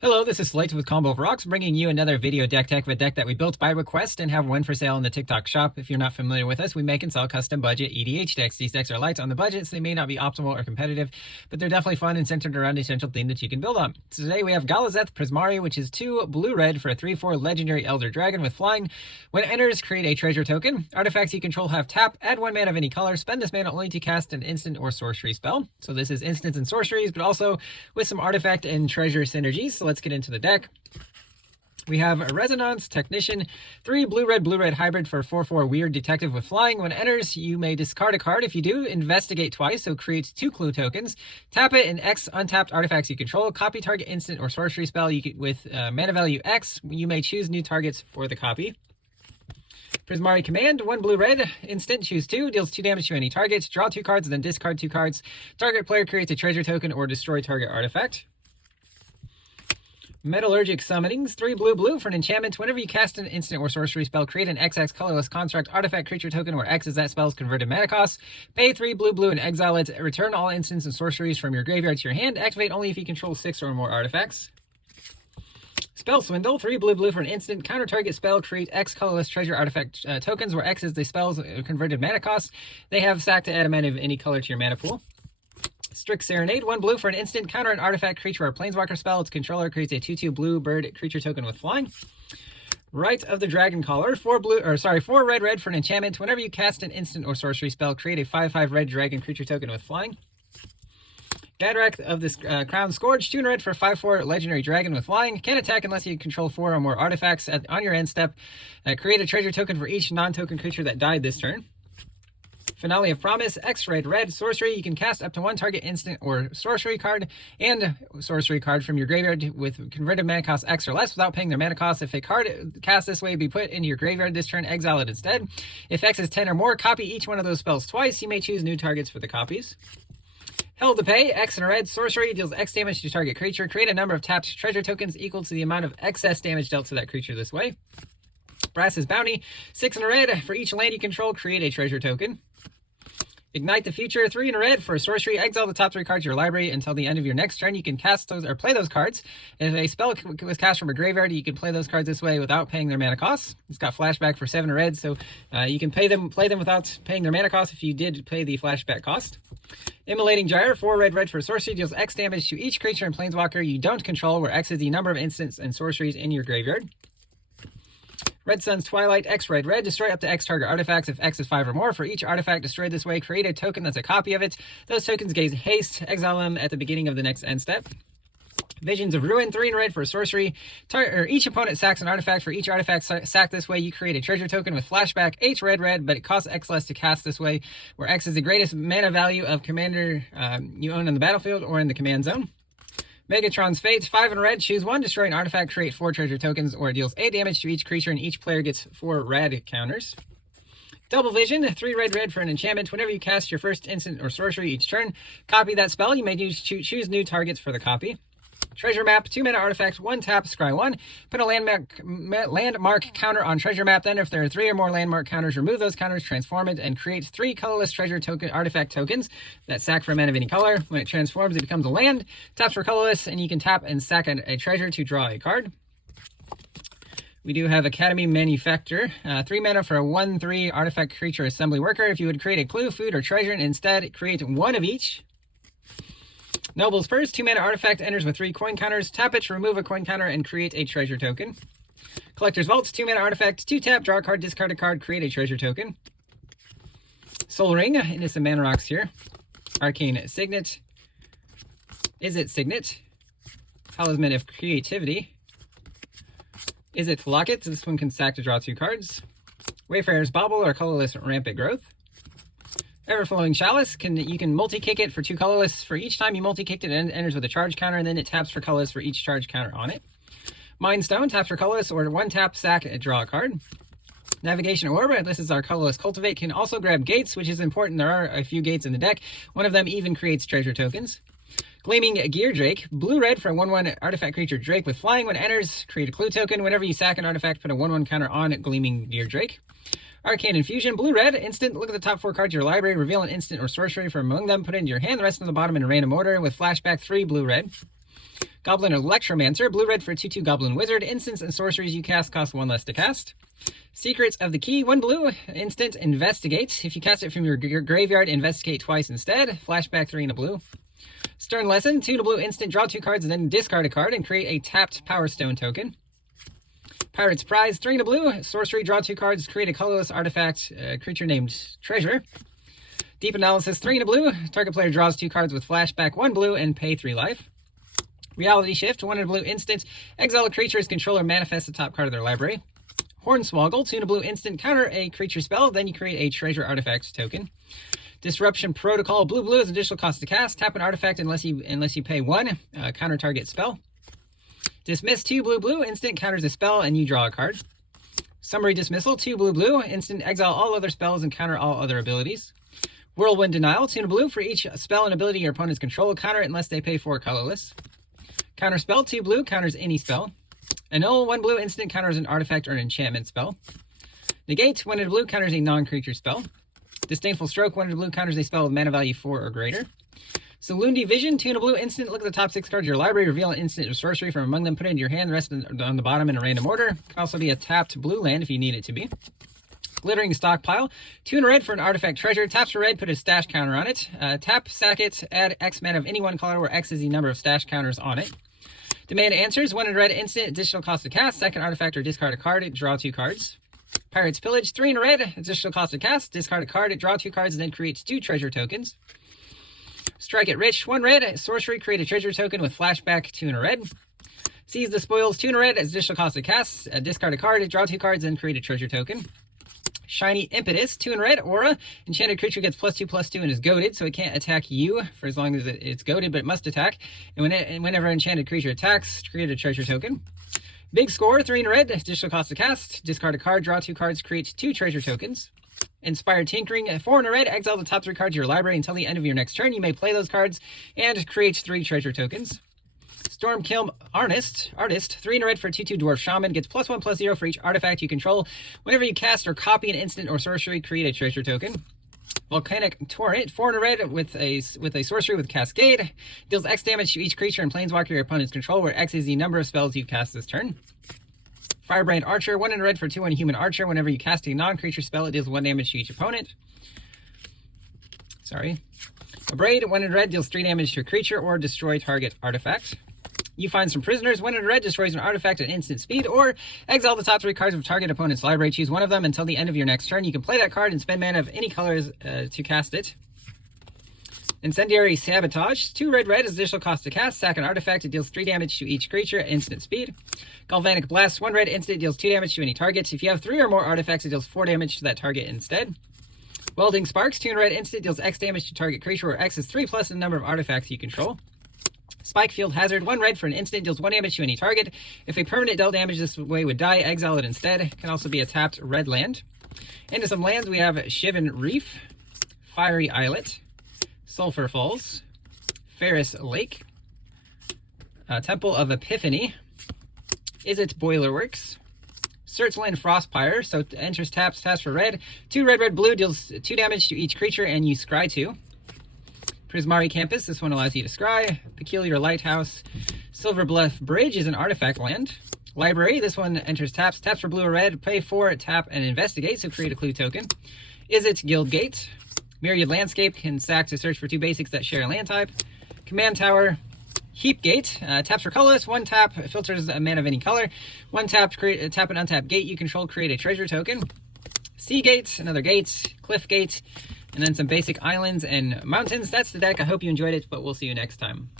Hello, this is Slate with Combo of Rocks, bringing you another video deck tech of a deck that we built by request and have one for sale in the TikTok shop. If you're not familiar with us, we make and sell custom budget EDH decks. These decks are light on the budget, so they may not be optimal or competitive, but they're definitely fun and centered around a central theme that you can build on. So today we have Galazeth Prismari, which is 2 blue-red for a 3/4 legendary Elder Dragon with flying. When it enters, create a treasure token. Artifacts you control have tap, add 1 mana of any color, spend this mana only to cast an instant or sorcery spell. So this is instants and sorceries, but also with some artifact and treasure synergies. So let's get into the deck. We have a Resonance Technician, 3 blue-red hybrid for a 4/4 weird detective with flying. When it enters, you may discard a card. If you do, investigate twice, so create 2 clue tokens. Tap it and X untapped artifacts you control. Copy target instant or sorcery spell with mana value X. You may choose new targets for the copy. Prismari Command, 1 blue-red, instant, choose 2, deals 2 damage to any target. Draw 2 cards, then discard 2 cards. Target player creates a treasure token or destroy target artifact. Metallurgic Summonings, 3 blue for an enchantment. Whenever you cast an instant or sorcery spell, create an XX colorless construct artifact creature token where X is that spell's converted mana cost. Pay 3 blue and exile it. Return all instants and sorceries from your graveyard to your hand. Activate only if you control 6 or more artifacts. Spell Swindle, 3 blue for an instant. Counter target spell, create X colorless treasure artifact tokens where X is the spell's converted mana cost. They have sack to add a mana of any color to your mana pool. Strict Serenade, 1 blue for an instant. Counter an artifact creature or planeswalker spell. Its controller creates a 2/2 blue bird creature token with flying. Rite of the Dragon Caller, 4 red for an enchantment. Whenever you cast an instant or sorcery spell, create a 5/5 red dragon creature token with flying. Gadrak of this Crown Scourge, 2 red for a 5/4 legendary dragon with flying. Can't attack unless you control 4 or more artifacts. On your end step, create a treasure token for each non-token creature that died this turn. Finale of Promise, X red sorcery. You can cast up to 1 target instant or sorcery card and sorcery card from your graveyard with converted mana cost X or less without paying their mana cost. If a card cast this way be put into your graveyard this turn, exile it instead. If X is 10 or more, copy each one of those spells twice. You may choose new targets for the copies. Hell to Pay, X and a red sorcery, deals X damage to target creature. Create a number of tapped treasure tokens equal to the amount of excess damage dealt to that creature this way. Brass's Bounty, 6 and a red. For each land you control, create a treasure token. Ignite the Future, 3 and a red for a sorcery. Exile the top 3 cards of your library until the end of your next turn. You can cast those or play those cards. If a spell was cast from a graveyard, you can play those cards this way without paying their mana costs. It's got flashback for 7 red, so you can play them without paying their mana cost if you did pay the flashback cost. Immolating Gyre, 4 red for a sorcery, deals X damage to each creature and planeswalker you don't control, where X is the number of instants and sorceries in your graveyard. Red Sun's Twilight, X red. Destroy up to X target artifacts if X is 5 or more. For each artifact destroyed this way, create a token that's a copy of it. Those tokens gain haste. Exile them at the beginning of the next end step. Visions of Ruin, 3 and red for a sorcery. Each opponent sacks an artifact. For each artifact sacked this way, you create a treasure token with flashback. 8 red, but it costs X less to cast this way, where X is the greatest mana value of commander you own on the battlefield or in the command zone. Megatron's Fate, 5 and red, choose 1, destroy an artifact, create 4 treasure tokens, or it deals 8 damage to each creature, and each player gets 4 red counters. Double Vision, 3 red for an enchantment. Whenever you cast your first instant or sorcery each turn, copy that spell. You may choose new targets for the copy. Treasure Map, 2 mana artifact, 1 tap, scry 1. Put a landmark counter on treasure map. Then if there are 3 or more landmark counters, remove those counters, transform it, and create 3 colorless treasure token artifact tokens that sack for a mana of any color. When it transforms, it becomes a land. Taps for colorless, and you can tap and sack a treasure to draw a card. We do have Academy Manufactor, 3 mana for a 1/3 artifact creature assembly worker. If you would create a clue, food, or treasure, and instead create 1 of each. Noble's Purse, 2 mana artifact, enters with 3 coin counters. Tap it to remove a coin counter and create a treasure token. Collector's Vaults, 2 mana artifact, 2 tap, draw a card, discard a card, create a treasure token. Soul Ring, Innocent Mana Rocks here. Arcane Signet. Is it Signet? Talisman of Creativity. Is it Locket? This one can sack to draw 2 cards. Wayfarer's Bauble or Colorless Rampant Growth. Everflowing Chalice, you can multi-kick it for 2 colorless. For each time you multi-kicked it, it enters with a charge counter, and then it taps for colorless for each charge counter on it. Mind Stone, taps for colorless, or 1 tap, sack, draw a card. Navigation Orb, this is our colorless Cultivate, can also grab gates, which is important. There are a few gates in the deck. One of them even creates treasure tokens. Gleaming Gear Drake, blue-red for a 1/1 artifact creature Drake with flying. When it enters, create a clue token. Whenever you sack an artifact, put a 1/1 counter on Gleaming Gear Drake. Arcane Infusion, blue-red, instant. Look at the top 4 cards of your library, reveal an instant or sorcery from among them, put it into your hand, the rest of the bottom in a random order with flashback 3 blue-red. Goblin Electromancer, blue-red for 2/2 Goblin Wizard. Instants and sorceries you cast cost 1 less to cast. Secrets of the Key, 1 blue, instant, Investigate. If you cast it from your graveyard, investigate twice instead. Flashback 3 and a blue. Stern Lesson, 2 blue, instant, draw 2 cards and then discard a card and create a tapped Power Stone token. Pirate's Prize, 3 blue, sorcery, draw 2 cards, create a colorless artifact, creature named Treasure. Deep Analysis, 3 blue, target player draws 2 cards with flashback, 1 blue, and pay 3 life. Reality Shift, 1 blue, instant, exile a creature's controller, manifest the top card of their library. Hornswoggle, 2 blue, instant, counter a creature spell, then you create a treasure artifact token. Disruption Protocol, blue is additional cost to cast, tap an artifact unless you pay 1, counter target spell. Dismiss, 2 blue, instant, counters a spell and you draw a card. Summary Dismissal, 2 blue, instant, exile all other spells and counter all other abilities. Whirlwind Denial, 2 blue, for each spell and ability your opponents control, counter it unless they pay 4 colorless. Counter Spell, 2 blue, counters any spell. Annul, 1 blue, instant, counters an artifact or an enchantment spell. Negate, 1 blue, counters a non-creature spell. Disdainful Stroke, 1 blue, counters a spell with mana value 4 or greater. Saloon Vision, 2 blue, instant, look at the top 6 cards of your library, reveal an instant or sorcery from among them, put it into your hand, the rest on the bottom in a random order. Can also be a tapped blue land if you need it to be. Glittering Stockpile, 2 red for an artifact treasure, taps for red, put a stash counter on it. Tap, sack it, add X mana of any one color where X is the number of stash counters on it. Demand Answers, 1 red, instant, additional cost to cast, second artifact or discard a card, draw 2 cards. Pirate's Pillage, 3 red, additional cost to cast, discard a card, draw 2 cards, and then create 2 treasure tokens. Strike It Rich, 1 red, sorcery, create a treasure token with flashback, 2 red. Seize the Spoils, 2 red, additional cost to cast, discard a card, draw 2 cards, and create a treasure token. Shiny Impetus, 2 red, aura. Enchanted creature gets +2/+2 and is goaded, so it can't attack you for as long as it's goaded, but it must attack. And whenever an enchanted creature attacks, create a treasure token. Big Score, 3 red, additional cost to cast. Discard a card, draw 2 cards, create 2 treasure tokens. Inspired Tinkering, 4 red, exile the top 3 cards of your library until the end of your next turn. You may play those cards and create 3 treasure tokens. Stormkiln Artist, 3 red for 2/2 Dwarf Shaman, gets +1/+0 for each artifact you control. Whenever you cast or copy an instant or sorcery, create a treasure token. Volcanic Torrent, 4 red with a sorcery with Cascade, deals X damage to each creature and planeswalker your opponent's control, where X is the number of spells you've cast this turn. Firebrand Archer, 1 red for 2/1 Human Archer. Whenever you cast a non-creature spell, it deals 1 damage to each opponent. Abrade, 1 red, deals 3 damage to a creature or destroy target artifact. You find some prisoners. 1 red, destroys an artifact at instant speed, or exile the top 3 cards of target opponent's library. Choose one of them until the end of your next turn. You can play that card and spend mana of any colors to cast it. Incendiary Sabotage, 2 red, additional cost to cast. Sack an artifact, it deals 3 damage to each creature at instant speed. Galvanic Blast, 1 red, instant, deals 2 damage to any target. If you have 3 or more artifacts, it deals 4 damage to that target instead. Welding Sparks, 2 red, instant, deals X damage to target creature, where X is 3 plus the number of artifacts you control. Spikefield Hazard, 1 red for an instant, deals 1 damage to any target. If a permanent dealt damage this way would die, exile it instead. Can also be a tapped red land. Into some lands, we have Shivan Reef, Fiery Islet, Sulphur Falls, Ferris Lake, Temple of Epiphany, Is It Boilerworks, Searchland Frostpire, so enters taps for red. 2 red, blue, deals 2 damage to each creature, and you scry 2. Prismari Campus, this one allows you to scry. Peculiar Lighthouse. Silver Bluff Bridge is an artifact land. Library, this one enters taps for blue or red, pay 4, tap, and investigate, so create a clue token. Is It Guildgate? Myriad Landscape, can sack to search for 2 basics that share a land type. Command Tower. Heapgate, taps for colorless, 1 tap, filters a mana of any color. 1 tap, tap an untapped gate you control, create a treasure token. Seagate, another gate. Cliffgate, and then some basic islands and mountains. That's the deck. I hope you enjoyed it, but we'll see you next time.